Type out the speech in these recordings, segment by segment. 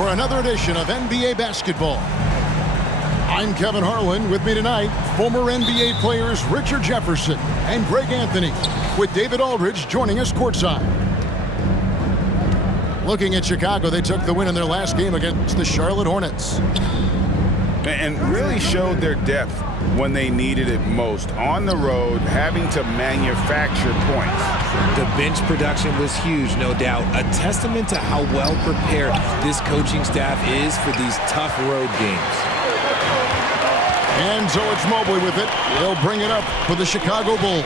for another edition of NBA Basketball. I'm Kevin Harlan. With me tonight, former NBA players Richard Jefferson and Greg Anthony, with David Aldridge joining us courtside. Looking at Chicago, they took the win in their last game against the Charlotte Hornets. And really showed their depth when they needed it most. On the road, having to manufacture points. The bench production was huge, no doubt. A testament to how well prepared this coaching staff is for these tough road games. And so it's Mobley with it. He'll bring it up for the Chicago Bulls.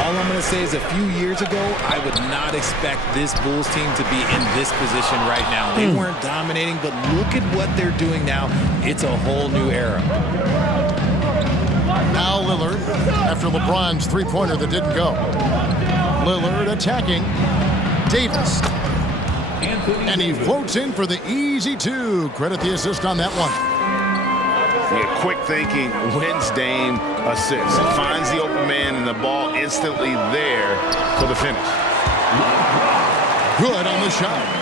All I'm going to say is a few years ago, I would not expect this Bulls team to be in this position right now. They weren't dominating, but look at what they're doing now. It's a whole new era. Now Lillard, after LeBron's three-pointer that didn't go. Lillard attacking Davis. And he floats in for the easy two. Credit the assist on that one. Yeah, quick thinking wins Dame assists. Finds the open man and the ball instantly there for the finish. Good on the shot.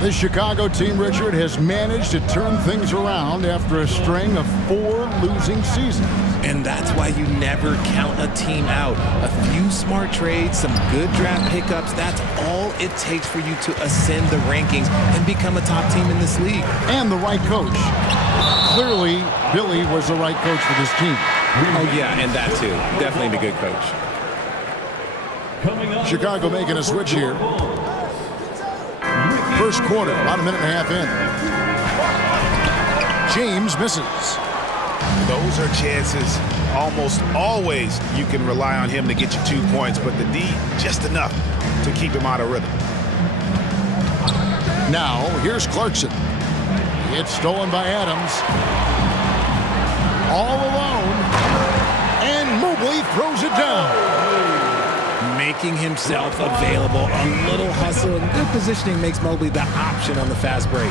The Chicago team, Richard, has managed to turn things around after a string of 4 losing seasons. And that's why you never count a team out. A few smart trades, some good draft pickups, that's all it takes for you to ascend the rankings and become a top team in this league. And the right coach. Clearly, Billy was the right coach for this team. Oh, yeah, and that too. Definitely the good coach. Chicago making a switch here. First quarter, about a minute and a half in. James misses. Those are chances almost always you can rely on him to get you 2 points, but the D just enough to keep him out of rhythm. Now, here's Clarkson. It's stolen by Adams. All alone. And Mobley throws it down. Making himself available. A little hustle and good positioning makes Mobley the option on the fast break.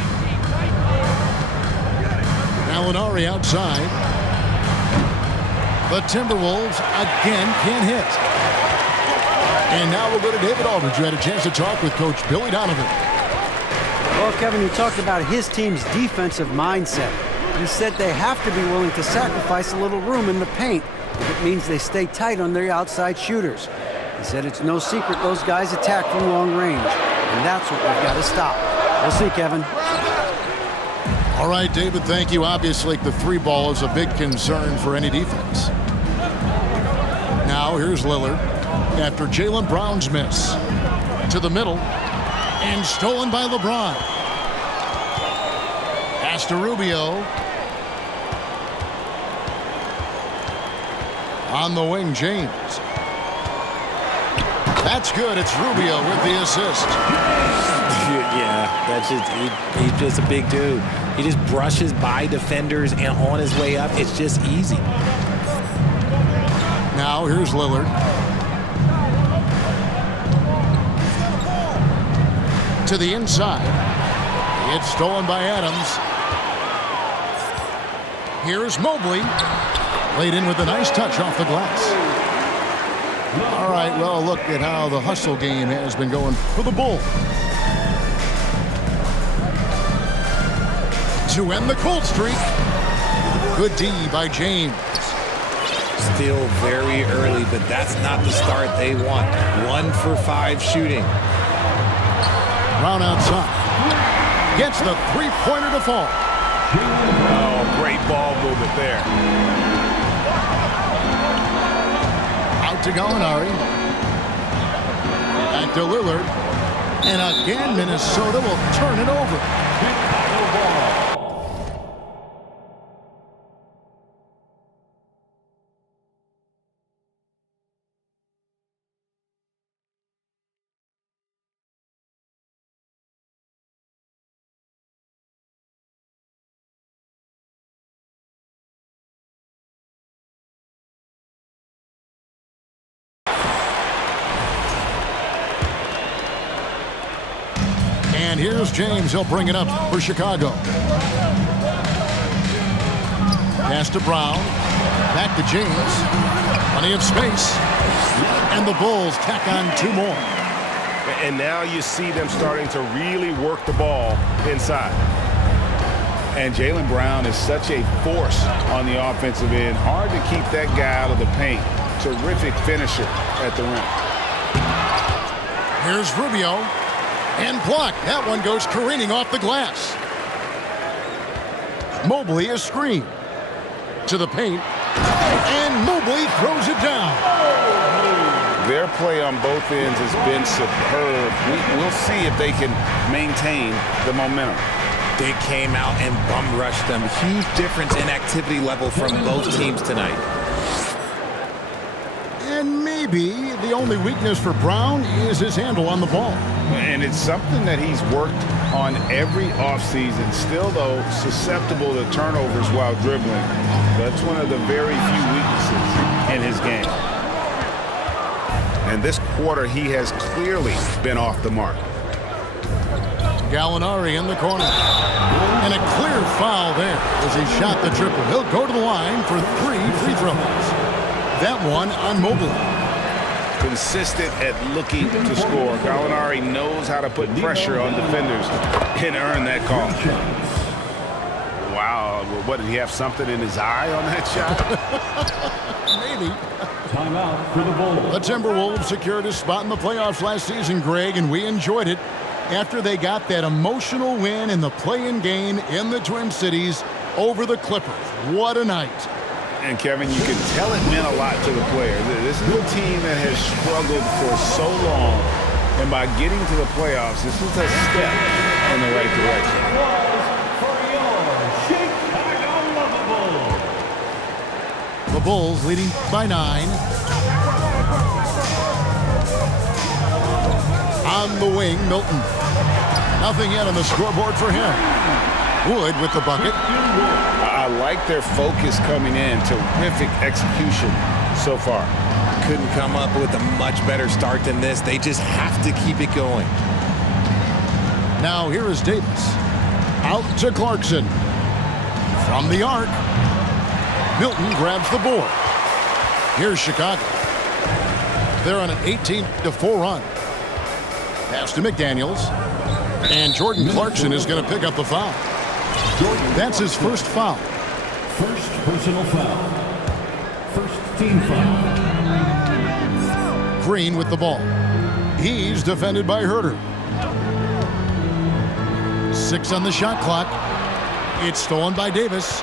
Gallinari outside. The Timberwolves again can't hit. And now we'll go to David Aldridge, who had a chance to talk with Coach Billy Donovan. Well, Kevin, you talked about his team's defensive mindset. He said they have to be willing to sacrifice a little room in the paint if it means they stay tight on their outside shooters. He said it's no secret those guys attack from long range, and that's what we've got to stop. We'll see, Kevin. All right, David, thank you. Obviously, the 3-ball is a big concern for any defense. Now, here's Lillard after Jaylen Brown's miss. To the middle, and stolen by LeBron. Pass to Rubio. On the wing, James. That's good. It's Rubio with the assist. Yeah, that's he's just a big dude. He just brushes by defenders and on his way up, it's just easy. Now here's Lillard. To the inside. It's stolen by Adams. Here's Mobley. Laid in with a nice touch off the glass. All right, well, look at how the hustle game has been going for the Bulls. To end the cold streak. Good D by James. Still very early, but that's not the start they want. 1 for 5 shooting. Brown outside. Gets the 3-pointer to fall. Oh, great ball movement there. Out to Gallinari. Back to Lillard. And again, Minnesota will turn it over. And here's James. He'll bring it up for Chicago. Pass to Brown. Back to James. Plenty of space. And the Bulls tack on 2 more. And now you see them starting to really work the ball inside. And Jaylen Brown is such a force on the offensive end. Hard to keep that guy out of the paint. Terrific finisher at the rim. Here's Rubio. And blocked. That one goes careening off the glass. Mobley is screened. To the paint. And Mobley throws it down. Their play on both ends has been superb. We'll see if they can maintain the momentum. They came out and bum rushed them. Huge difference in activity level from both teams tonight. And maybe the only weakness for Brown is his handle on the ball. And it's something that he's worked on every offseason. Still, though, susceptible to turnovers while dribbling. That's one of the very few weaknesses in his game. And this quarter, he has clearly been off the mark. Gallinari in the corner. And a clear foul there as he shot the triple. He'll go to the line for 3 free throws. That one on Mobley. Consistent at looking to score. Gallinari knows how to put pressure on defenders and earn that call. Wow, what, did he have something in his eye on that shot? Maybe. Timeout for the Bulls. The Timberwolves secured a spot in the playoffs last season, Greg, and we enjoyed it after they got that emotional win in the play-in game in the Twin Cities over the Clippers. What a night. And, Kevin, you can tell it meant a lot to the players. This is a team that has struggled for so long, and by getting to the playoffs, this is a step in the right direction. For your Chicago Bulls. The Bulls leading by 9. On the wing, Milton. Nothing yet on the scoreboard for him. Wood with the bucket. I like their focus coming in. Terrific execution so far. Couldn't come up with a much better start than this. They just have to keep it going. Now here is Davis. Out to Clarkson. From the arc. Milton grabs the board. Here's Chicago. They're on an 18-4 run. Pass to McDaniels. And Jordan Clarkson is going to pick up the foul. That's his first foul. First personal foul. First team foul. Green with the ball. He's defended by Herter. 6 on the shot clock. It's stolen by Davis.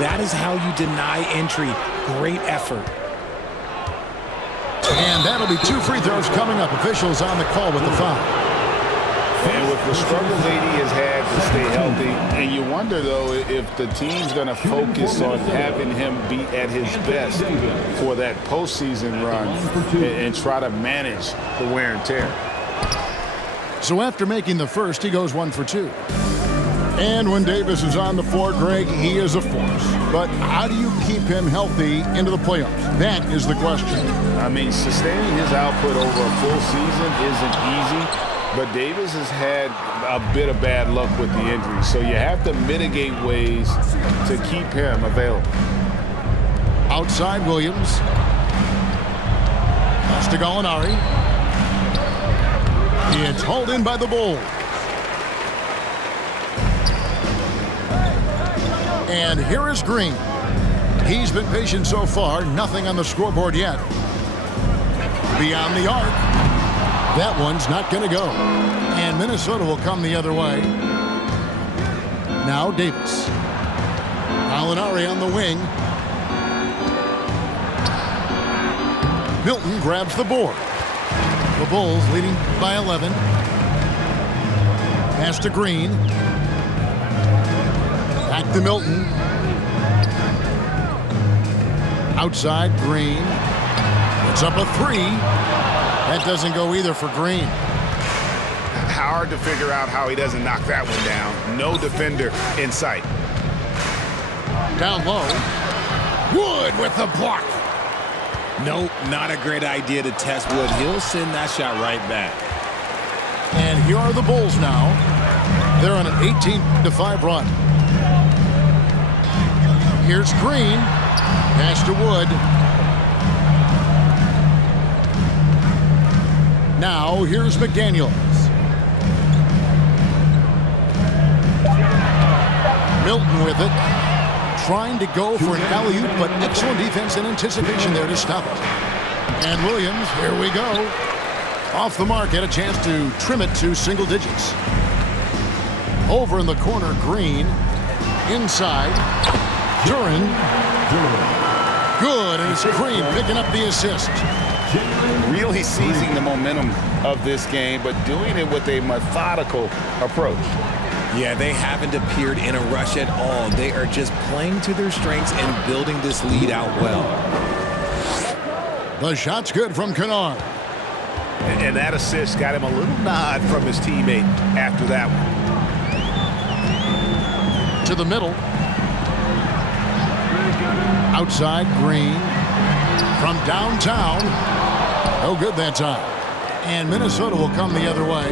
That is how you deny entry. Great effort. And that'll be 2 free throws coming up. Officials on the call with the foul. And with the struggles AD has had to stay healthy, and you wonder, though, if the team's going to focus on having him be at his best for that postseason run and try to manage the wear and tear. So after making the first, he goes 1 for 2. And when Davis is on the floor, Greg, he is a force. But how do you keep him healthy into the playoffs? That is the question. I mean, sustaining his output over a full season isn't easy, but Davis has had a bit of bad luck with the injury, so you have to mitigate ways to keep him available. Outside Williams. Pass to Gallinari. It's hauled in by the Bulls. And here is Green. He's been patient so far. Nothing on the scoreboard yet. Beyond the arc. That one's not going to go. And Minnesota will come the other way. Now Davis. Gallinari on the wing. Milton grabs the board. The Bulls leading by 11. Pass to Green. Back to Milton. Outside Green. It's up a 3. That doesn't go either for Green. Hard to figure out how he doesn't knock that one down. No defender in sight. Down low. Wood with the block. Nope, not a great idea to test Wood. He'll send that shot right back. And here are the Bulls now. They're on an 18-5 run. Here's Green. Pass to Wood. Now here's McDaniels. Milton with it. Trying to go for an alley-oop, but excellent defense and anticipation there to stop it. And Williams, here we go. Off the mark, had a chance to trim it to single digits. Over in the corner, Green. Inside, Duran. Good, and it's Green picking up the assist. Really seizing the momentum of this game, but doing it with a methodical approach. Yeah, they haven't appeared in a rush at all. They are just playing to their strengths and building this lead out well. The shot's good from Kennard. And that assist got him a little nod from his teammate after that one. To the middle. Outside, Green. From downtown. No good that time. And Minnesota will come the other way.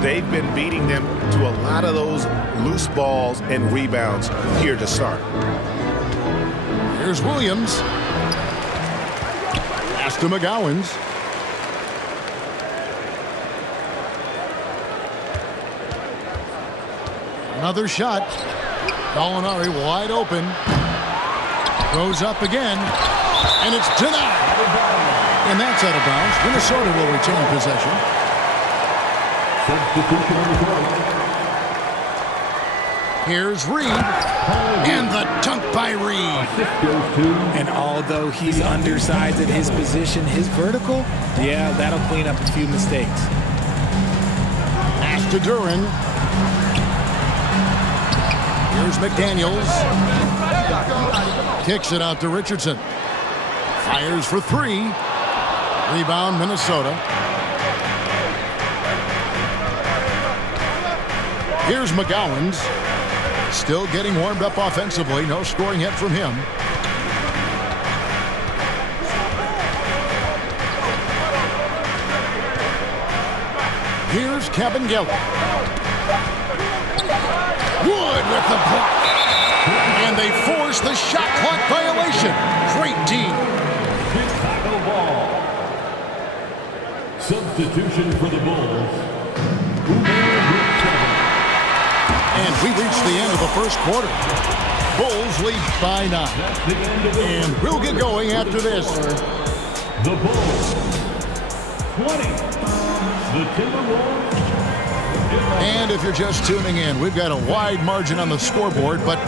They've been beating them to a lot of those loose balls and rebounds here to start. Here's Williams. Pass to McGowens. Another shot. Gallinari wide open. Goes up again. And it's denied. And that's out of bounds. Minnesota will retain possession. Here's Reed. And the dunk by Reed. And although he's undersized at his position, his vertical, yeah, that'll clean up a few mistakes. Pass to Duran. Here's McDaniels. Kicks it out to Richardson. Fires for three. Rebound, Minnesota. Here's McGowens. Still getting warmed up offensively. No scoring yet from him. Here's Kabengele. Wood with the block. And they force the shot clock violation. Great D. Chicago ball. Substitution for the Bulls. And we reach the end of the first quarter. Bulls lead by 9. And we'll get going after this. The Bulls 20. The Timberwolves. And if you're just tuning in, we've got a wide margin on the scoreboard, but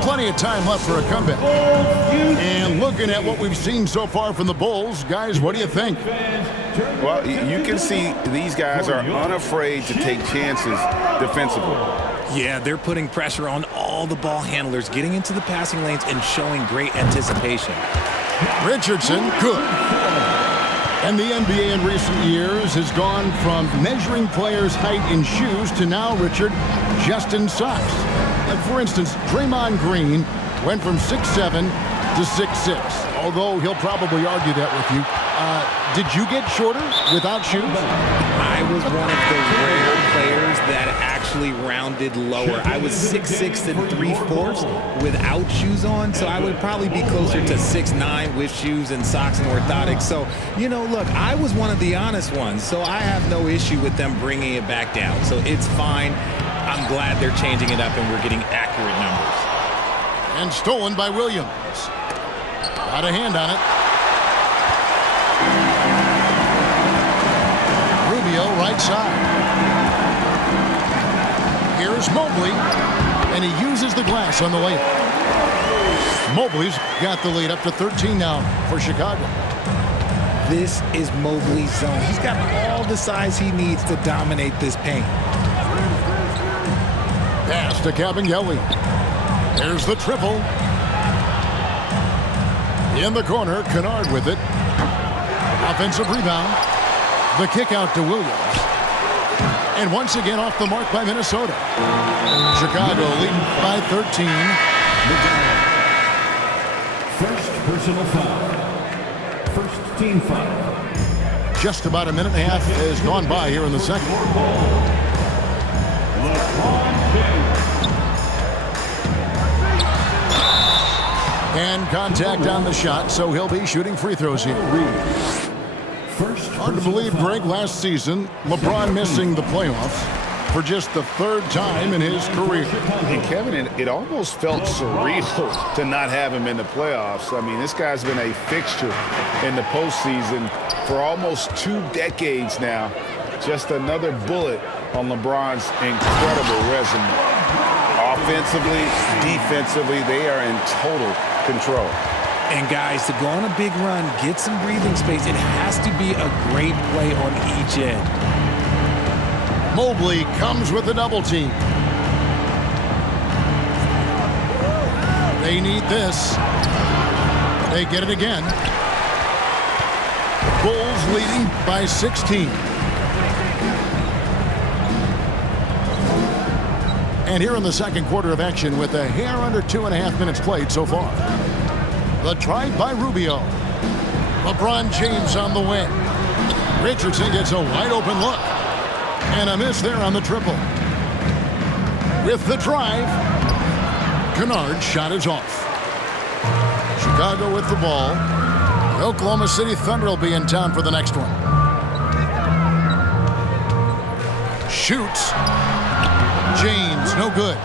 plenty of time left for a comeback. And looking at what we've seen so far from the Bulls, guys, what do you think? Well, you can see these guys are unafraid to take chances defensively. Yeah, they're putting pressure on all the ball handlers, getting into the passing lanes and showing great anticipation. Richardson, good. And the NBA in recent years has gone from measuring players' height in shoes to now, Richard, just in socks. Like, for instance, Draymond Green went from 6'7" to 6'6", although he'll probably argue that with you. Did you get shorter without shoes? I was one of the rare players that actually rounded lower. I was 6'6" and 3/4 without shoes on, so I would probably be closer to 6'9" with shoes and socks and orthotics. So, you know, look, I was one of the honest ones, so I have no issue with them bringing it back down. So it's fine. I'm glad they're changing it up and we're getting accurate numbers. And stolen by Williams. Got a hand on it. Rubio, right side. Here's Mobley, and he uses the glass on the layup. Mobley's got the lead up to 13 now for Chicago. This is Mobley's zone. He's got all the size he needs to dominate this paint. Pass to Kabengele. There's the triple. In the corner, Kennard with it. Offensive rebound. The kick out to Williams. And once again off the mark by Minnesota. Chicago leading by 13. First personal foul. First team foul. Just about a minute and a half has gone by here in the second. And contact on the shot, so he'll be shooting free throws here. Hard to believe, Greg, last season, LeBron missing the playoffs for just the third time in his career. And Kevin, it almost felt surreal to not have him in the playoffs. I mean, this guy's been a fixture in the postseason for almost 2 decades now. Just another bullet on LeBron's incredible resume. Offensively, defensively, they are in total control. And guys, to go on a big run, get some breathing space, it has to be a great play on each end. Mobley comes with a double team. They need this. They get it again. Bulls leading by 16. And here in the second quarter of action with a hair under 2.5 minutes played so far. The drive by Rubio. LeBron James on the wing. Richardson gets a wide open look. And a miss there on the triple. With the drive, Kennard's shot is off. Chicago with the ball. The Oklahoma City Thunder will be in town for the next one. Shoots. James, no good.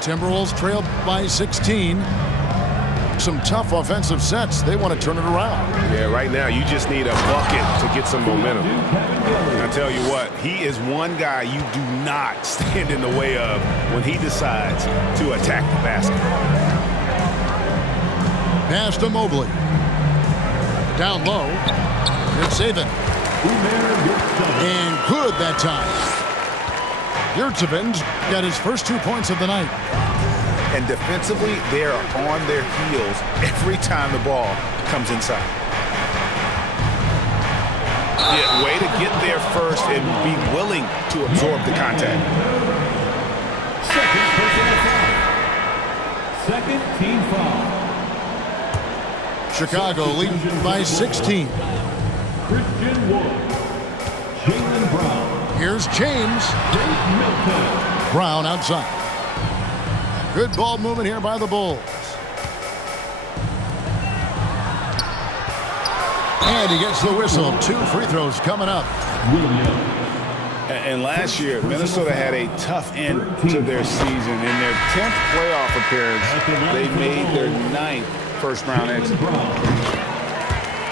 Timberwolves trail by 16. Some tough offensive sets. They want to turn it around. Yeah, right now you just need a bucket to get some momentum. I tell you what, he is one guy you do not stand in the way of when he decides to attack the basket. Pass to Mobley. Down low. It's Saban. And good that time. Yurtseven's got his first 2 points of the night. And defensively, they are on their heels every time the ball comes inside. Yeah, way to get there first and be willing to absorb the contact. Second team foul. Chicago leading by 16. Christian Wood. Jaylen Brown. Here's James. Brown outside. Good ball movement here by the Bulls. And he gets the whistle. 2 free throws coming up. And last year, Minnesota had a tough end to their season. In their 10th playoff appearance, they made their 9th first-round exit.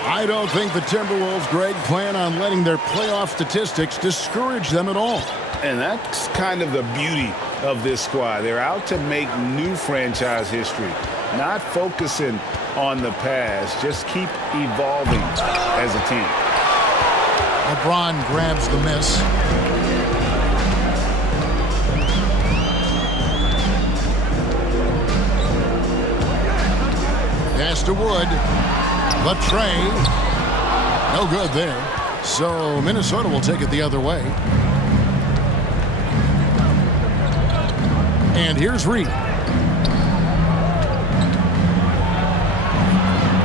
I don't think the Timberwolves, Greg, plan on letting their playoff statistics discourage them at all. And that's kind of the beauty of this squad. They're out to make new franchise history, not focusing on the past. Just keep evolving as a team. LeBron grabs the miss. Pass to Wood. The tray. No good there. So Minnesota will take it the other way. And here's Reed.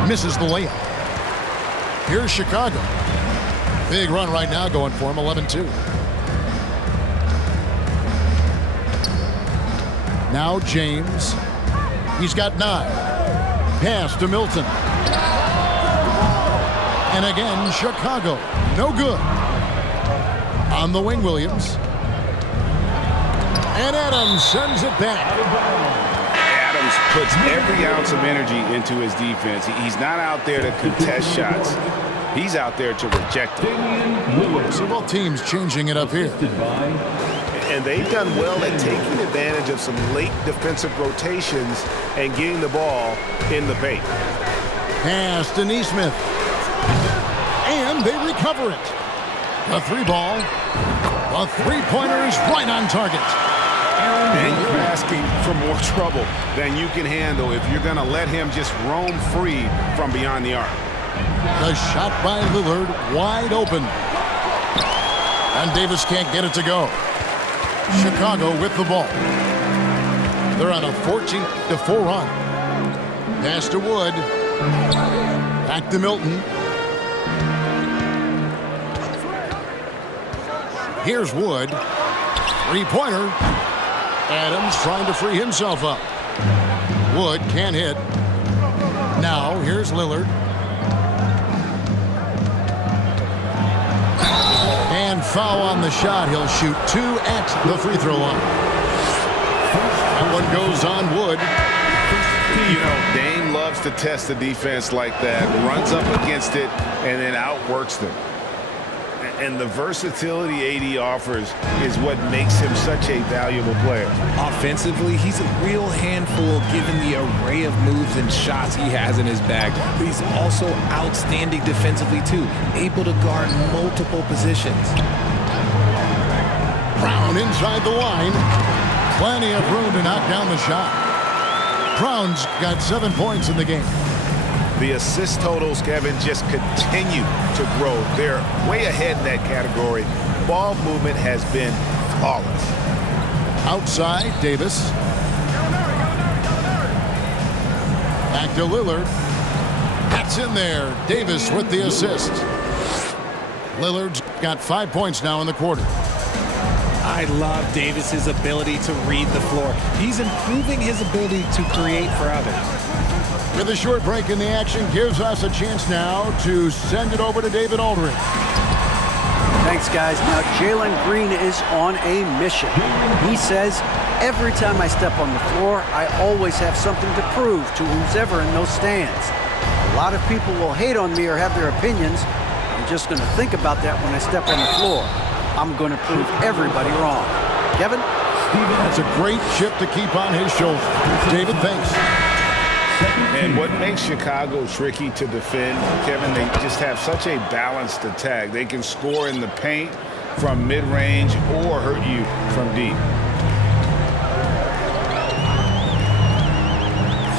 Misses the layup. Here's Chicago. Big run right now going for him, 11-2. Now James. He's got 9. Pass to Milton. And again, Chicago. No good. On the wing, Williams. And Adams sends it back. Adams puts every ounce of energy into his defense. He's not out there to contest shots. He's out there to reject them. So both teams changing it up here. And they've done well at taking advantage of some late defensive rotations and getting the ball in the paint. Pass to Neesmith. And they recover it. The 3-ball. The 3-pointer is right on target. And you're asking for more trouble than you can handle if you're going to let him just roam free from beyond the arc. The shot by Lillard wide open. And Davis can't get it to go. Chicago with the ball. They're on a 14-4 run. Pass to Wood. Back to Milton. Here's Wood. 3-pointer. Adams trying to free himself up. Wood can't hit. Now here's Lillard. foul on the shot. He'll shoot 2 at the free throw line. That one goes on Wood. You know, Dame loves to test the defense like that, runs up against it, and then outworks them. And the versatility AD offers is what makes him such a valuable player. Offensively, he's a real handful given the array of moves and shots he has in his bag. But he's also outstanding defensively, too, able to guard multiple positions. Brown inside the line. Plenty of room to knock down the shot. Brown's got 7 points in the game. The assist totals, Kevin, just continue to grow. They're way ahead in that category. Ball movement has been flawless. Outside, Davis. Back to Lillard. That's in there. Davis with the assist. Lillard's got 5 points now in the quarter. I love Davis's ability to read the floor. He's improving his ability to create for others. With a short break in the action, gives us a chance now to send it over to David Aldridge. Thanks, guys. Now, Jalen Green is on a mission. He says, every time I step on the floor, I always have something to prove to who's ever in those stands. A lot of people will hate on me or have their opinions. I'm just going to think about that when I step on the floor. I'm going to prove everybody wrong. Kevin? That's a great chip to keep on his shoulder. David, thanks. And what makes Chicago tricky to defend, Kevin, they just have such a balanced attack. They can score in the paint from mid-range or hurt you from deep.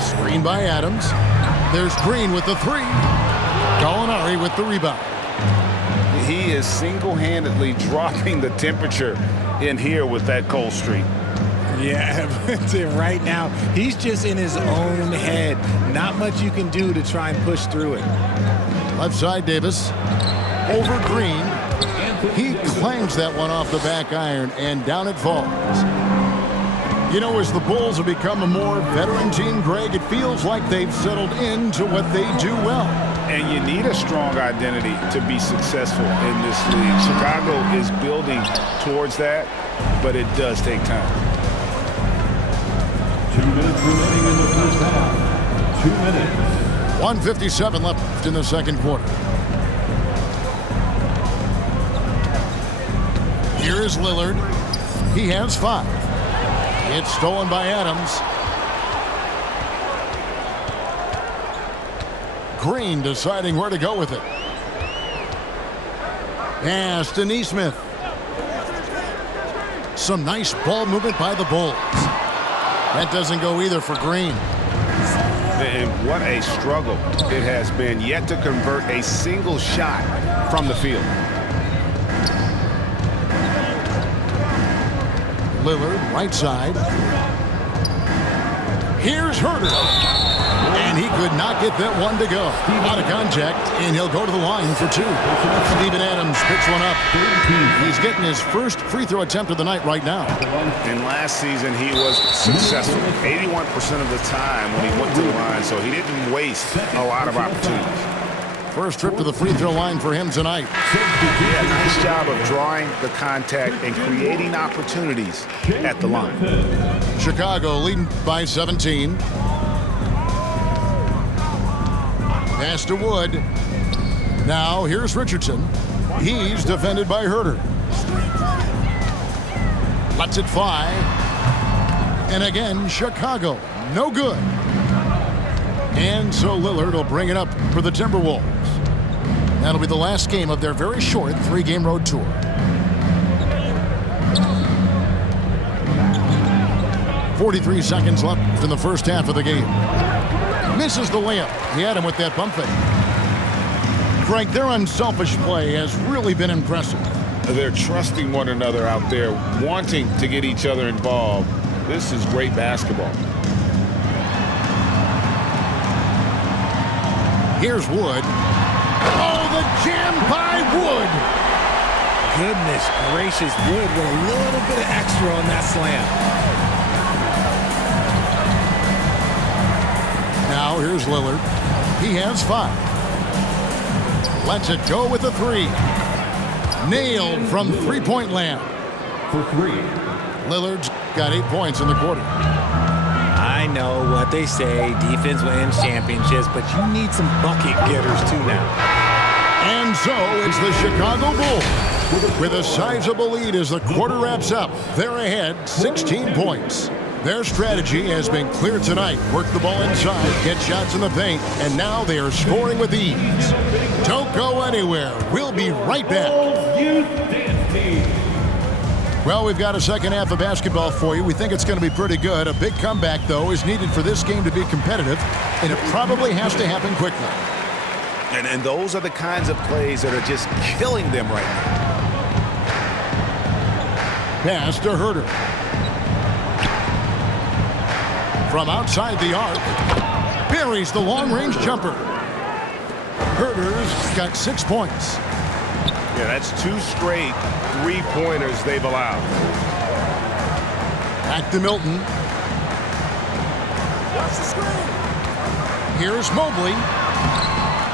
Screen by Adams. There's Green with the 3. Gallinari with the rebound. He is single-handedly dropping the temperature in here with that cold streak. Yeah, but right now, he's just in his own head. Not much you can do to try and push through it. Left side, Davis. Over Green. He clangs that one off the back iron, and down it falls. You know, as the Bulls have become a more veteran team, Greg, it feels like they've settled into what they do well. And you need a strong identity to be successful in this league. Chicago is building towards that, but it does take time. 2 minutes remaining in the first half. 2 minutes. 1:57 left in the second quarter. Here's Lillard. He has 5. It's stolen by Adams. Green deciding where to go with it. Pass to Nesmith. Some nice ball movement by the Bulls. That doesn't go either for Green. And what a struggle it has been yet to convert a single shot from the field. Lillard, right side. Here's Herter. And he could not get that one to go. Out of contact, and he'll go to the line for 2. Steven Adams picks one up. He's getting his first free throw attempt of the night right now. And last season, he was successful 81% of the time when he went to the line, so he didn't waste a lot of opportunities. First trip to the free throw line for him tonight. Yeah, nice job of drawing the contact and creating opportunities at the line. Chicago leading by 17. Pass to Wood. Now here's Richardson. He's defended by Herter. Lets it fly. And again, Chicago. No good. And so Lillard will bring it up for the Timberwolves. That'll be the last game of their very short 3-game road tour. .43 seconds left in the first half of the game. Misses the layup. He had him with that bump fake. Frank, their unselfish play has really been impressive. They're trusting one another out there, wanting to get each other involved. This is great basketball. Here's Wood. Oh, the jam by Wood. Goodness gracious, Wood with a little bit of extra on that slam. Now here's Lillard. He has 5. Lets it go with a 3. Nailed from three-point land. For 3. Lillard's got 8 points in the quarter. I know what they say, defense wins championships, but you need some bucket getters too now. And so it's the Chicago Bulls with a sizable lead as the quarter wraps up. They're ahead 16 points. Their strategy has been clear tonight. Work the ball inside, get shots in the paint, and now they are scoring with ease. Don't go anywhere. We'll be right back. Well, we've got a second half of basketball for you. We think it's going to be pretty good. A big comeback, though, is needed for this game to be competitive, and it probably has to happen quickly. And those are the kinds of plays that are just killing them right now. Pass to Herter. From outside the arc, buries the long-range jumper. Herter's got 6 points. Yeah, that's 2 straight three-pointers they've allowed. Back to Milton. Here's Mobley.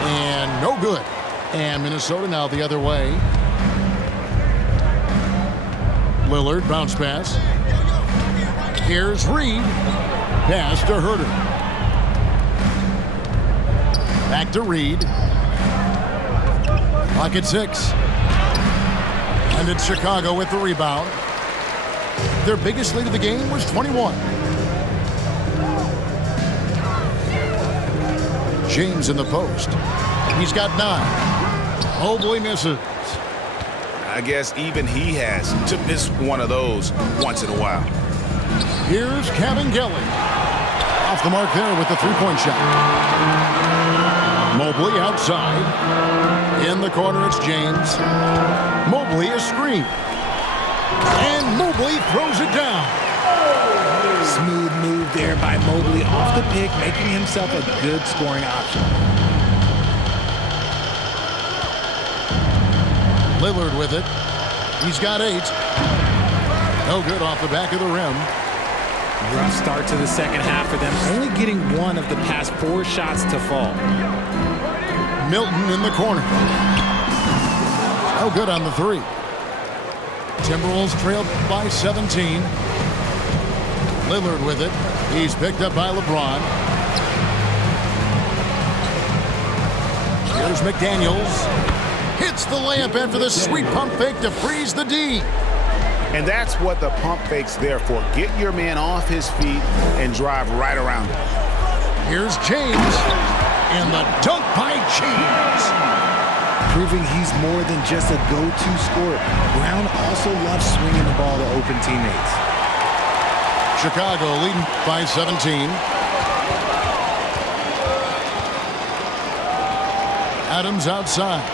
And no good. And Minnesota now the other way. Lillard, bounce pass. Here's Reed. Pass to Herter. Back to Reed. Clock at 6. And it's Chicago with the rebound. Their biggest lead of the game was 21. James in the post. He's got 9. Mobley misses. I guess even he has to miss one of those once in a while. Here's Kevin Kelly. Off the mark there with the three-point shot. Mobley outside. In the corner, it's James. Mobley a screen. And Mobley throws it down. Smooth move there by Mobley off the pick, making himself a good scoring option. Lillard with it. He's got 8. No good off the back of the rim. Rough start to the second half for them, only getting 1 of the past 4 shots to fall. Milton in the corner. No good on the 3. Timberwolves trailed by 17. Lillard with it. He's picked up by LeBron. Here's McDaniels. Hits the layup after the sweet pump fake to freeze the D. And that's what the pump fake's there for. Get your man off his feet and drive right around him. Here's James. And the dunk by James. Proving he's more than just a go-to scorer. Brown also loves swinging the ball to open teammates. Chicago leading by 17. Adams outside.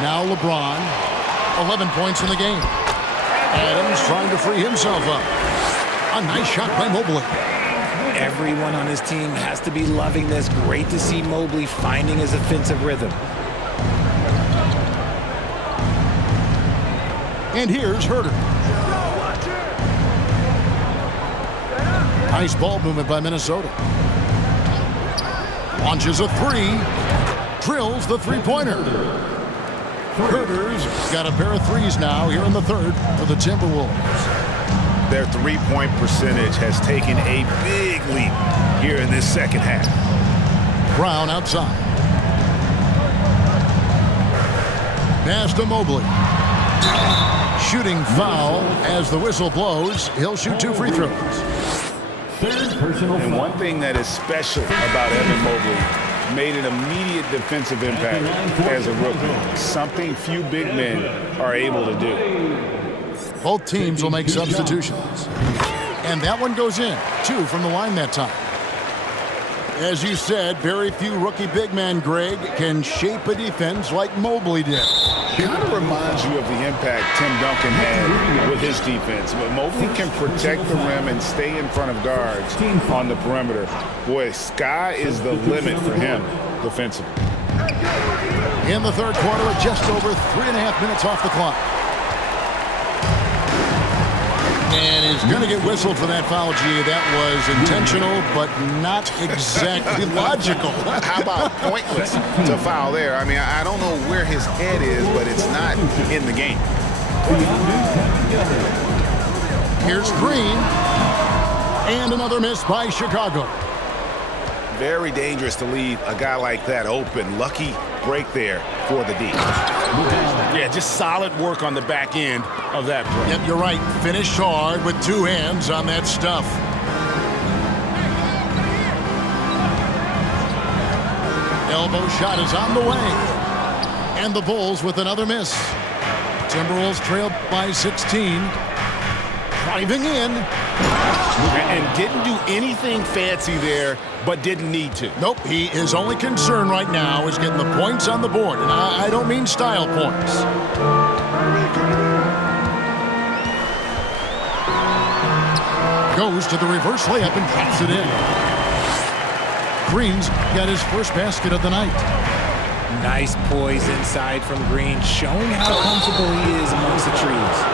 Now LeBron, 11 points in the game. Adams trying to free himself up. A nice shot by Mobley. Everyone on his team has to be loving this. Great to see Mobley finding his offensive rhythm. And here's Herter. Nice ball movement by Minnesota. Launches a 3. Drills the three-pointer. Herter's got a pair of 3s now here in the third for the Timberwolves. Their three-point percentage has taken a big leap here in this second half. Brown outside. Pass to Mobley. Shooting foul as the whistle blows. He'll shoot 2 free throws. And one thing that is special about Evan Mobley, made an immediate defensive impact as a rookie. Something few big men are able to do. Both teams will make substitutions. And that one goes in. 2 from the line that time. As you said, very few rookie big men, Greg, can shape a defense like Mobley did. Kind of reminds you of the impact Tim Duncan had with his defense. But Mobley can protect the rim and stay in front of guards on the perimeter. Boy, sky is the limit for him defensively. In the third quarter, at just over 3.5 minutes off the clock. And he's going to get whistled for that foul, G. That was intentional, but not exactly logical. How about pointless to foul there? I mean, I don't know where his head is, but it's not in the game. Here's Green. And another miss by Chicago. Very dangerous to leave a guy like that open. Lucky break there for the D. Yeah, just solid work on the back end of that break. Yep, you're right. Finished hard with two hands on that stuff. Elbow shot is on the way. And the Bulls with another miss. Timberwolves trailed by 16. Driving in. And didn't do anything fancy there, but didn't need to. Nope, his only concern right now is getting the points on the board. And I don't mean style points. Goes to the reverse layup and drops it in. Green's got his first basket of the night. Nice poise inside from Green, showing how comfortable he is amongst the trees.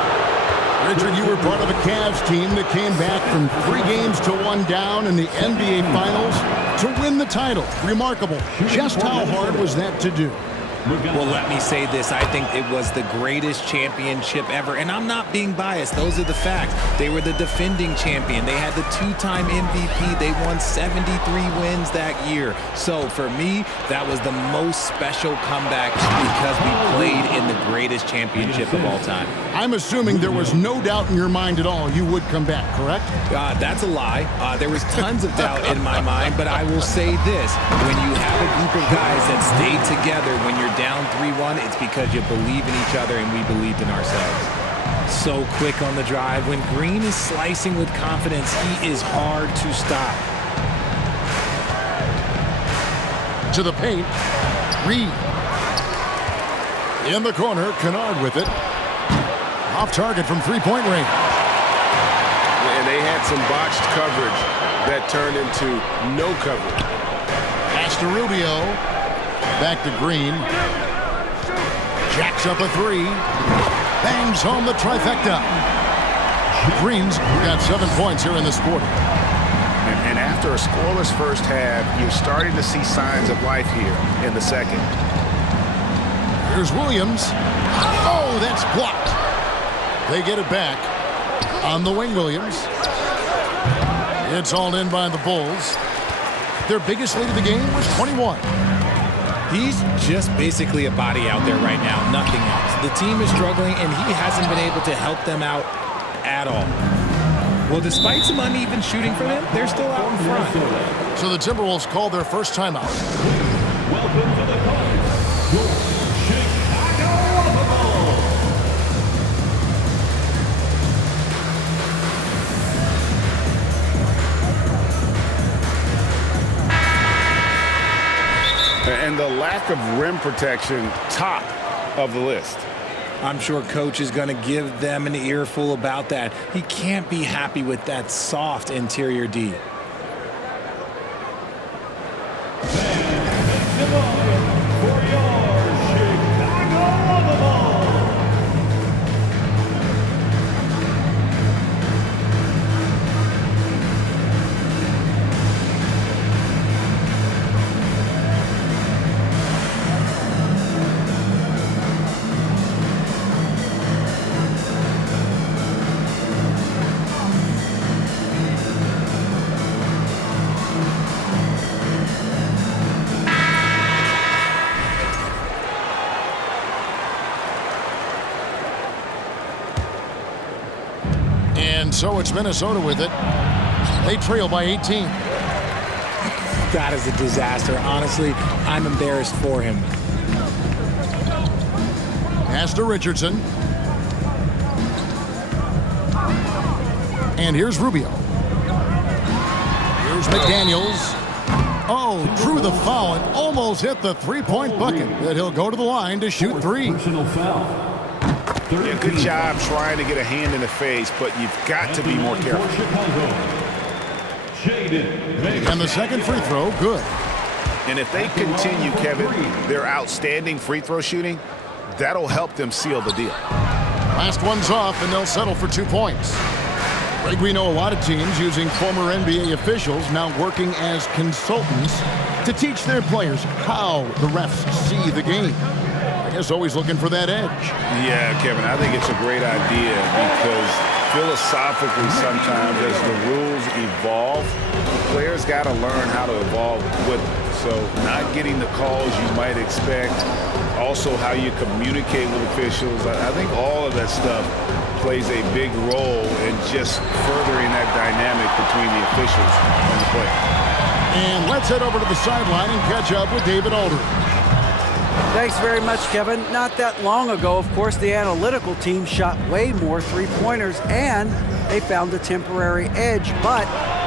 Richard, you were part of a Cavs team that came back from 3 games to 1 down in the NBA Finals to win the title. Remarkable. Just how hard was that to do? Well, let me say this. I think it was the greatest championship ever. And I'm not being biased. Those are the facts. They were the defending champion. They had the 2-time MVP. They won 73 wins that year. So for me, that was the most special comeback because we played in the greatest championship of all time. I'm assuming there was no doubt in your mind at all you would come back, correct? That's a lie. There was tons of doubt in my mind, but I will say this. When you have a group of guys that stay together when you're down 3-1, it's because you believe in each other and we believed in ourselves. So quick on the drive. When Green is slicing with confidence, he is hard to stop. To the paint. Reed. In the corner, Kennard with it. Off target from three-point range. And they had some botched coverage that turned into no coverage. Pass to Rubio. Back to Green. Jacks up a 3. Bangs home the trifecta. Green's got 7 points here in this quarter. And after a scoreless first half, you're starting to see signs of life here in the second. Here's Williams. Oh, that's blocked. They get it back on the wing, Williams. It's all in by the Bulls. Their biggest lead of the game was 21. He's just basically a body out there right now, nothing else. The team is struggling, and he hasn't been able to help them out at all. Well, despite some uneven shooting from him, they're still out in front. So the Timberwolves called their first timeout. Welcome to the court, your Chicago Bulls. And the lack of rim protection, top of the list. I'm sure coach is going to give them an earful about that. He can't be happy with that soft interior D. And so it's Minnesota with it. They trail by 18. That is a disaster. Honestly, I'm embarrassed for him. Pass to Richardson. And here's Rubio. Here's McDaniels. Oh, drew the foul and almost hit the three-point bucket. That he'll go to the line to shoot 3. Personal foul. Yeah, good job trying to get a hand in the face, but you've got to be more careful. And the second free throw, good. And if they continue, Kevin, their outstanding free throw shooting, that'll help them seal the deal. Last one's off, and they'll settle for 2 points. Greg, we know a lot of teams using former NBA officials now working as consultants to teach their players how the refs see the game. I guess always looking for that edge. Yeah, Kevin, I think it's a great idea because philosophically sometimes as the rules evolve, players got to learn how to evolve with them. So not getting the calls you might expect, also how you communicate with officials. I think all of that stuff plays a big role in just furthering that dynamic between the officials and the players. And let's head over to the sideline and catch up with David Aldridge. Thanks very much, Kevin. Not that long ago, of course, the analytical team shot way more three-pointers, and they found a temporary edge. But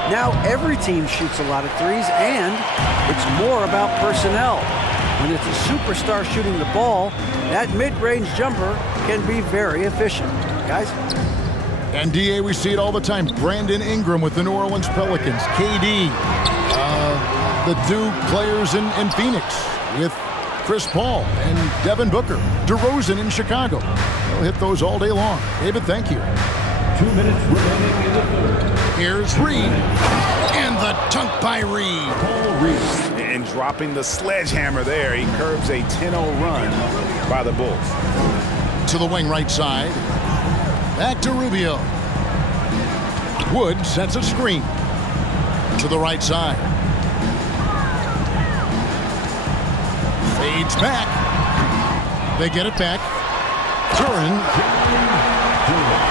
now every team shoots a lot of threes, and it's more about personnel. When it's a superstar shooting the ball, that mid-range jumper can be very efficient. Guys? And DA, we see it all the time. Brandon Ingram with the New Orleans Pelicans. KD, the Duke players in Phoenix with Chris Paul and Devin Booker. DeRozan in Chicago. They'll hit those all day long. David, thank you. 2 minutes remaining in the third. Here's Reed. And the dunk by Reed. And dropping the sledgehammer there, he curbs a 10-0 run by the Bulls. To the wing right side. Back to Rubio. Wood sets a screen. To the right side. Fades back. They get it back. Duren.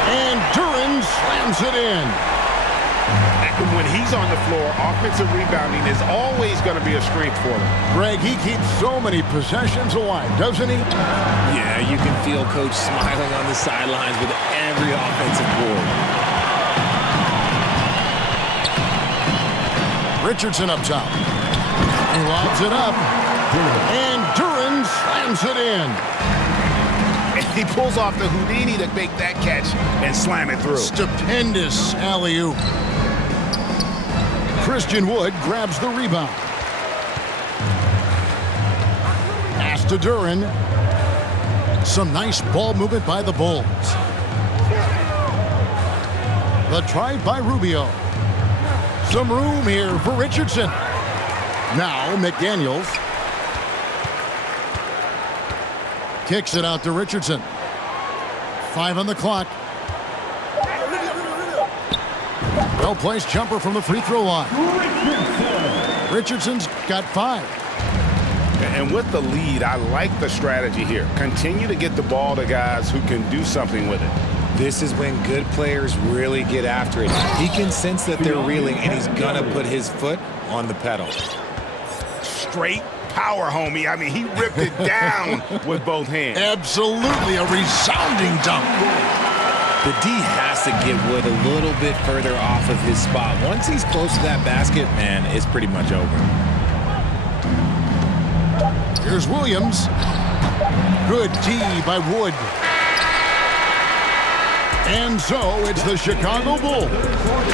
And Duren slams it in. When he's on the floor, offensive rebounding is always going to be a strength for him. Greg, he keeps so many possessions alive, doesn't he? Yeah, you can feel Coach smiling on the sidelines with every offensive board. Richardson up top. He lobs it up. And Duren slams it in. And he pulls off the Houdini to make that catch and slam it through. Stupendous alley-oop. Christian Wood grabs the rebound. Pass to Duren. Some nice ball movement by the Bulls. The drive by Rubio. Some room here for Richardson. Now McDaniels. Kicks it out to Richardson. 5 on the clock. Well-placed jumper from the free throw line. Richardson's got 5. And with the lead, I like the strategy here. Continue to get the ball to guys who can do something with it. This is when good players really get after it. He can sense that they're reeling, and he's going to put his foot on the pedal. Straight power, homie. I mean, he ripped it down with both hands. Absolutely a resounding dunk. The D has to get Wood a little bit further off of his spot. Once he's close to that basket, man, it's pretty much over. Here's Williams. Good D by Wood. And so it's the Chicago Bulls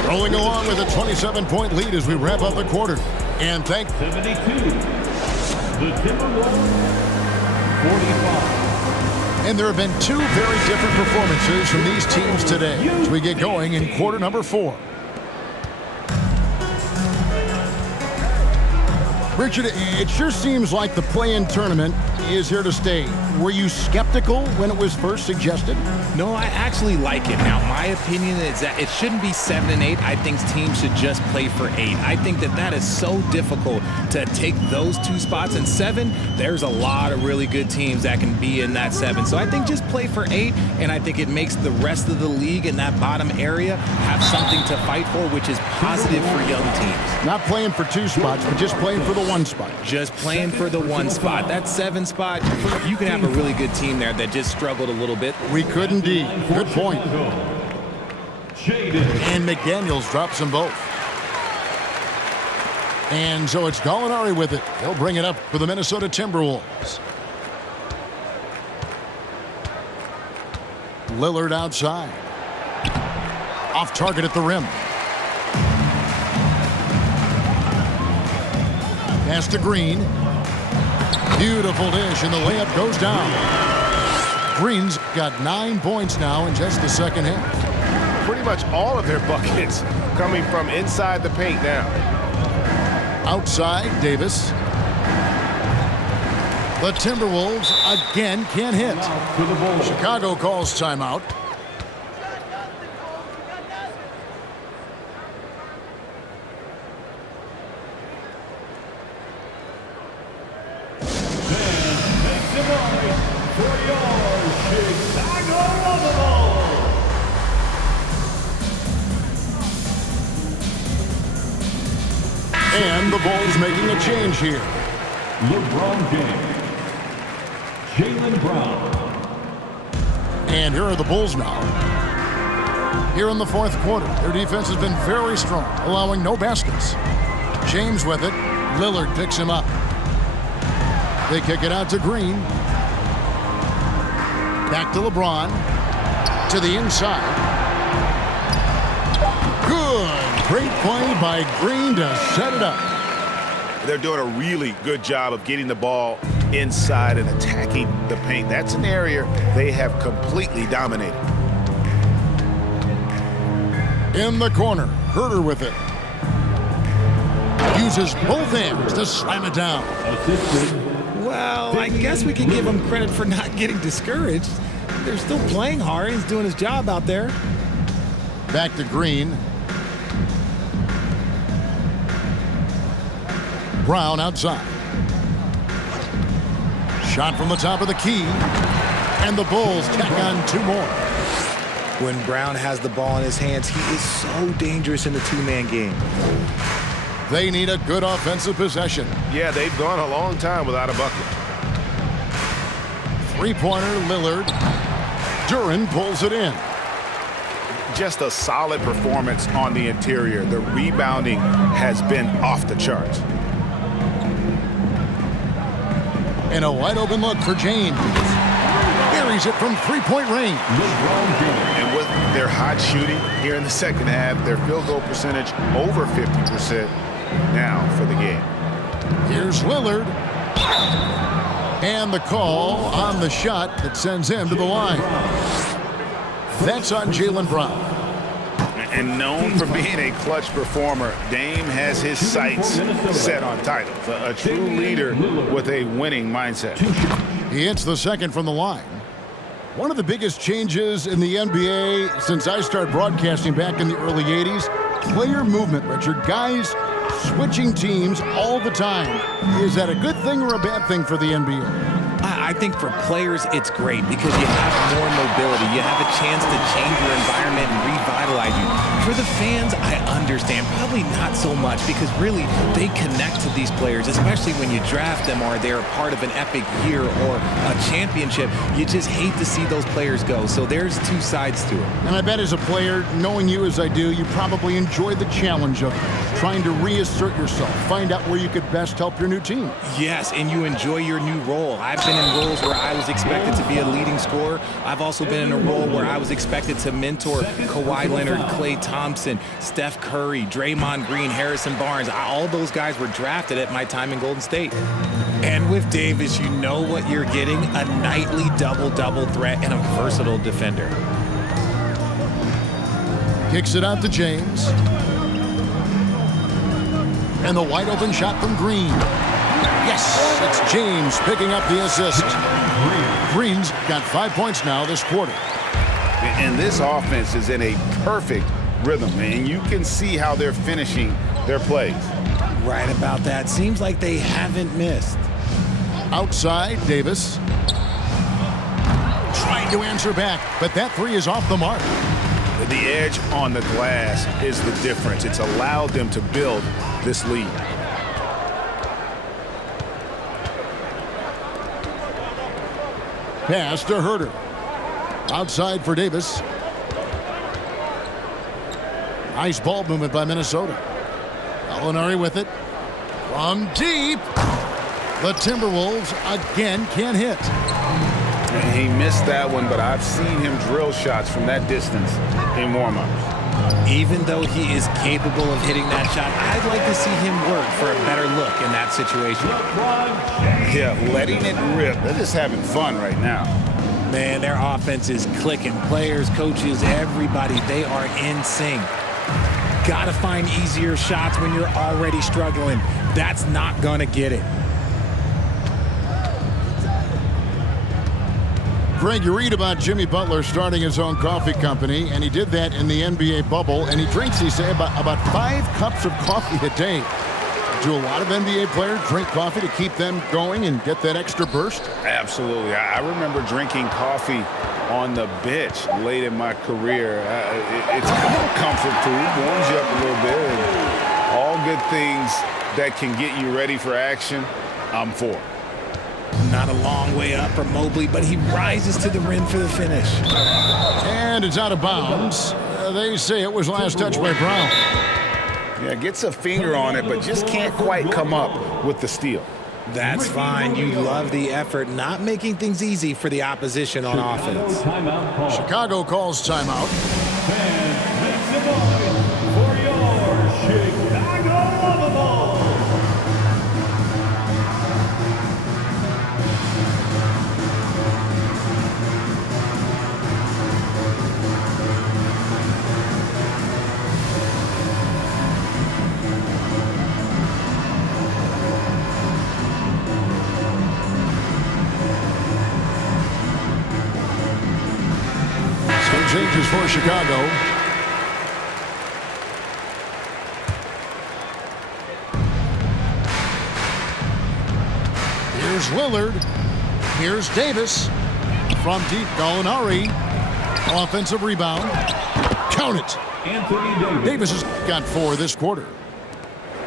rolling along with a 27-point lead as we wrap up the quarter. And 72. The Timberwolves 45. And there have been 2 very different performances from these teams today as we get going in quarter number 4. Richard, it sure seems like the play-in tournament is here to stay. Were you skeptical when it was first suggested? No, I actually like it. Now, my opinion is that it shouldn't be 7 and 8. I think teams should just play for 8. I think that is so difficult to take those 2 spots. And 7, there's a lot of really good teams that can be in that 7. So I think just play for 8, and I think it makes the rest of the league in that bottom area have something to fight for, which is positive for young teams. Not playing for 2 spots, but just playing for the 1 spot. Just playing for the 1 spot. That 7 spot, you can have a really good team there that just struggled a little bit. We could indeed. Good point. And McDaniels drops them both. And so it's Gallinari with it. He'll bring it up for the Minnesota Timberwolves. Lillard outside. Off target at the rim. Pass to Green. Beautiful dish, and the layup goes down. Green's got 9 points now in just the second half. pretty much all of their buckets coming from inside the paint now. Outside, Davis. The Timberwolves again can't hit. Chicago calls timeout. And the Bulls making a change here. LeBron James. Jaylen Brown. And here are the Bulls now. Here in the fourth quarter, their defense has been very strong, allowing no baskets. James with it. Lillard picks him up. They kick it out to Green. Back to LeBron. To the inside. Good. Great play by Green to set it up. They're doing a really good job of getting the ball inside and attacking the paint. That's an area they have completely dominated. In the corner, Herter with it. Uses both hands to slam it down. Well, I guess we can give him credit for not getting discouraged. They're still playing hard. He's doing his job out there. Back to Green. Brown outside. Shot from the top of the key. And the Bulls tack on two more. When Brown has the ball in his hands, he is so dangerous in the two-man game. They need a good offensive possession. Yeah, they've gone a long time without a bucket. Three-pointer, Lillard. Duren pulls it in. Just a solid performance on the interior. The rebounding has been off the charts. And a wide-open look for James. Buries it from three-point range. And with their hot shooting here in the second half, their field goal percentage over 50% now for the game. Here's Lillard. And the call on the shot that sends him to the line. That's on Jaylen Brown. And known for being a clutch performer, Dame has his sights set on titles. A true leader with a winning mindset. He hits the second from the line. One of the biggest changes in the NBA since I started broadcasting back in the early 80s, player movement, Richard. Guys switching teams all the time. Is that a good thing or a bad thing for the NBA? I think for players, it's great because you have more mobility. You have a chance to change your environment and revitalize you. For the fans, I understand. Probably not so much because really they connect to these players, especially when you draft them or they're a part of an epic year or a championship. You just hate to see those players go. So there's two sides to it. And I bet as a player, knowing you as I do, you probably enjoy the challenge of trying to reassert yourself, find out where you could best help your new team. Yes, and you enjoy your new role. I've been in roles where I was expected to be a leading scorer. I've also been in a role where I was expected to mentor Kawhi Leonard, Klay Thompson, Steph Curry, Draymond Green, Harrison Barnes. All those guys were drafted at my time in Golden State. And with Davis, you know what you're getting, a nightly double-double threat and a versatile defender. Kicks it out to James. And the wide open shot from Green. Yes, it's James picking up the assist. Green's got 5 points now this quarter. And this offense is in a perfect rhythm, and you can see how they're finishing their plays. Right about that. Seems like they haven't missed. Outside, Davis. Trying to answer back, but that three is off the mark. The edge on the glass is the difference. It's allowed them to build this lead. Pass to Herter. Outside for Davis. Nice ball movement by Minnesota. Gallinari with it. From deep. The Timberwolves again can't hit. He missed that one, but I've seen him drill shots from that distance in warm-ups. Even though he is capable of hitting that shot, I'd like to see him work for a better look in that situation. Yeah, letting it rip. They're just having fun right now. Man, their offense is clicking. Players, coaches, everybody, they are in sync. Got to find easier shots when you're already struggling. That's not going to get it. Greg, you read about Jimmy Butler starting his own coffee company, and he did that in the NBA bubble, and he drinks, he say, about 5 cups of coffee a day. Do a lot of NBA players drink coffee to keep them going and get that extra burst? Absolutely. I remember drinking coffee on the bench late in my career. It's kind of comfort food, warms you up a little bit, and all good things that can get you ready for action, I'm for. Not a long way up for Mobley, but he rises to the rim for the finish. And it's out of bounds. They say it was last touched by Brown. Yeah, gets a finger on it, but just can't quite come up with the steal. That's fine. You love the effort, not making things easy for the opposition on offense. Chicago calls timeout. Fans, make some noise for your Chicago Bulls. Changes for Chicago. Here's Lillard. Here's Davis. From deep, Gallinari. Offensive rebound. Count it. Davis has got 4 this quarter.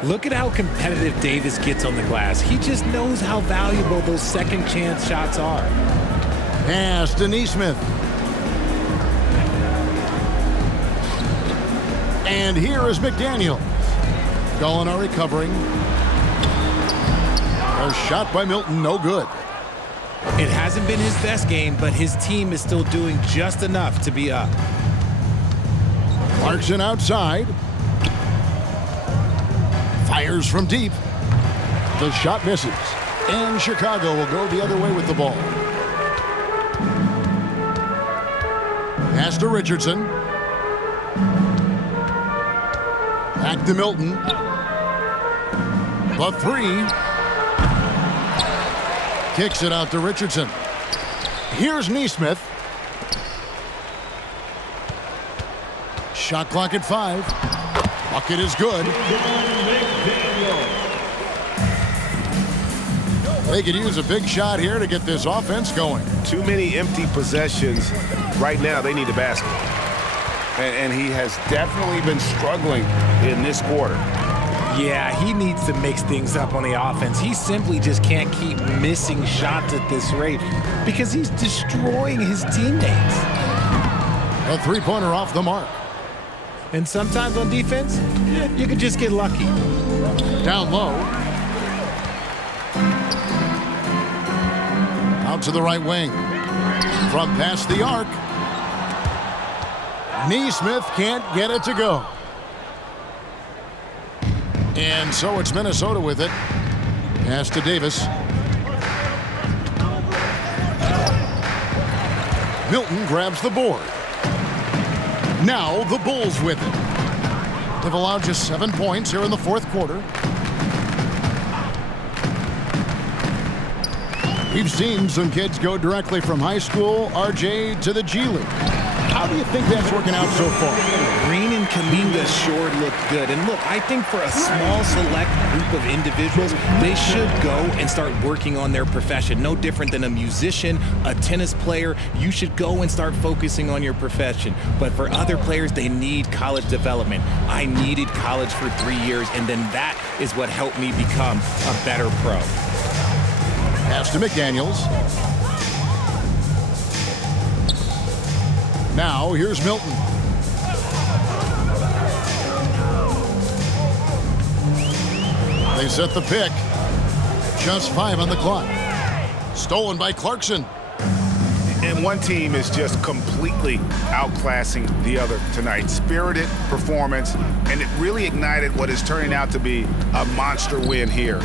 Look at how competitive Davis gets on the glass. He just knows how valuable those second chance shots are. Pass to Nesmith. And here is McDaniel. Gallinari covering. A shot by Milton, no good. It hasn't been his best game, but his team is still doing just enough to be up. Clarkson outside. Fires from deep. The shot misses. And Chicago will go the other way with the ball. Pass to Richardson. Back to Milton. The 3. Kicks it out to Richardson. Here's Nesmith. Shot clock at 5. Bucket is good. They could use a big shot here to get this offense going. Too many empty possessions. Right now, they need a basket. And he has definitely been struggling in this quarter. Yeah, he needs to mix things up on the offense. He simply just can't keep missing shots at this rate because he's destroying his teammates. A 3-pointer off the mark. And sometimes on defense, you can just get lucky. Down low. Out to the right wing. From past the arc. Nesmith can't get it to go. And so it's Minnesota with it. Pass to Davis. Milton grabs the board. Now the Bulls with it. They've allowed just 7 points here in the 4th quarter. We've seen some kids go directly from high school, RJ, to the G League. How do you think that's working out so far? Green and Kuminga sure look good. And look, I think for a small select group of individuals, they should go and start working on their profession. No different than a musician, a tennis player. You should go and start focusing on your profession. But for other players, they need college development. I needed college for 3 years, and then that is what helped me become a better pro. Pass to McDaniels. Now, here's Milton. They set the pick. Just 5 on the clock. Stolen by Clarkson. And one team is just completely outclassing the other tonight. Spirited performance, and it really ignited what is turning out to be a monster win here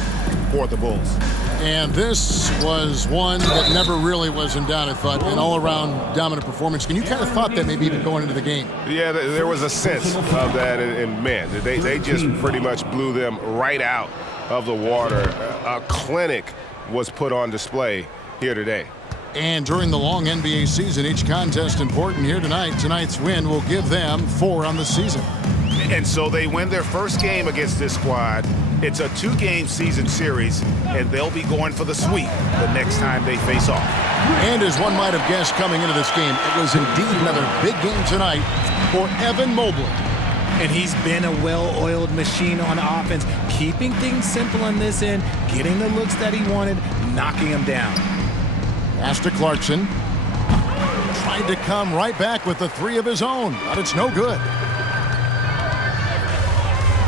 for the Bulls. And this was one that never really was in doubt, I thought. An all-around dominant performance. And you kind of thought that maybe even going into the game. Yeah, there was a sense of that. And man, they just pretty much blew them right out of the water. A clinic was put on display here today. And during the long NBA season, each contest important here tonight. Tonight's win will give them 4 on the season. And so they win their first game against this squad. It's a 2-game season series, and they'll be going for the sweep the next time they face off. And as one might have guessed coming into this game, it was indeed another big game tonight for Evan Mobley. And he's been a well-oiled machine on offense, keeping things simple on this end, getting the looks that he wanted, knocking them down. Pass to Clarkson. Tried to come right back with the 3 of his own, but it's no good.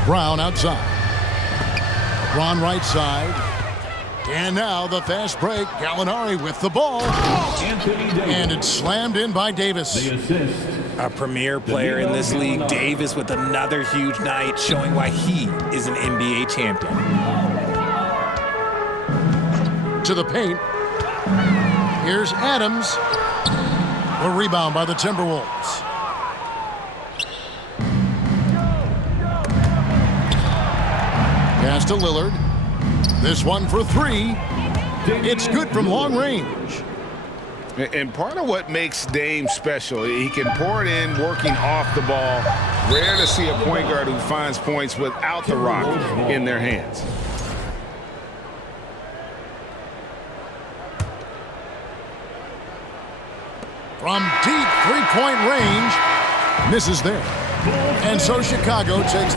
Brown outside. LeBron right side. And now the fast break. Gallinari with the ball. And it's slammed in by Davis. A premier player in this league, Davis with another huge night, showing why he is an NBA champion. To the paint. Here's Adams. A rebound by the Timberwolves. Pass to Lillard. This one for 3. It's good from long range. And part of what makes Dame special, he can pour it in working off the ball. Rare to see a point guard who finds points without the rock in their hands. From deep 3-point range. Misses there. And so Chicago takes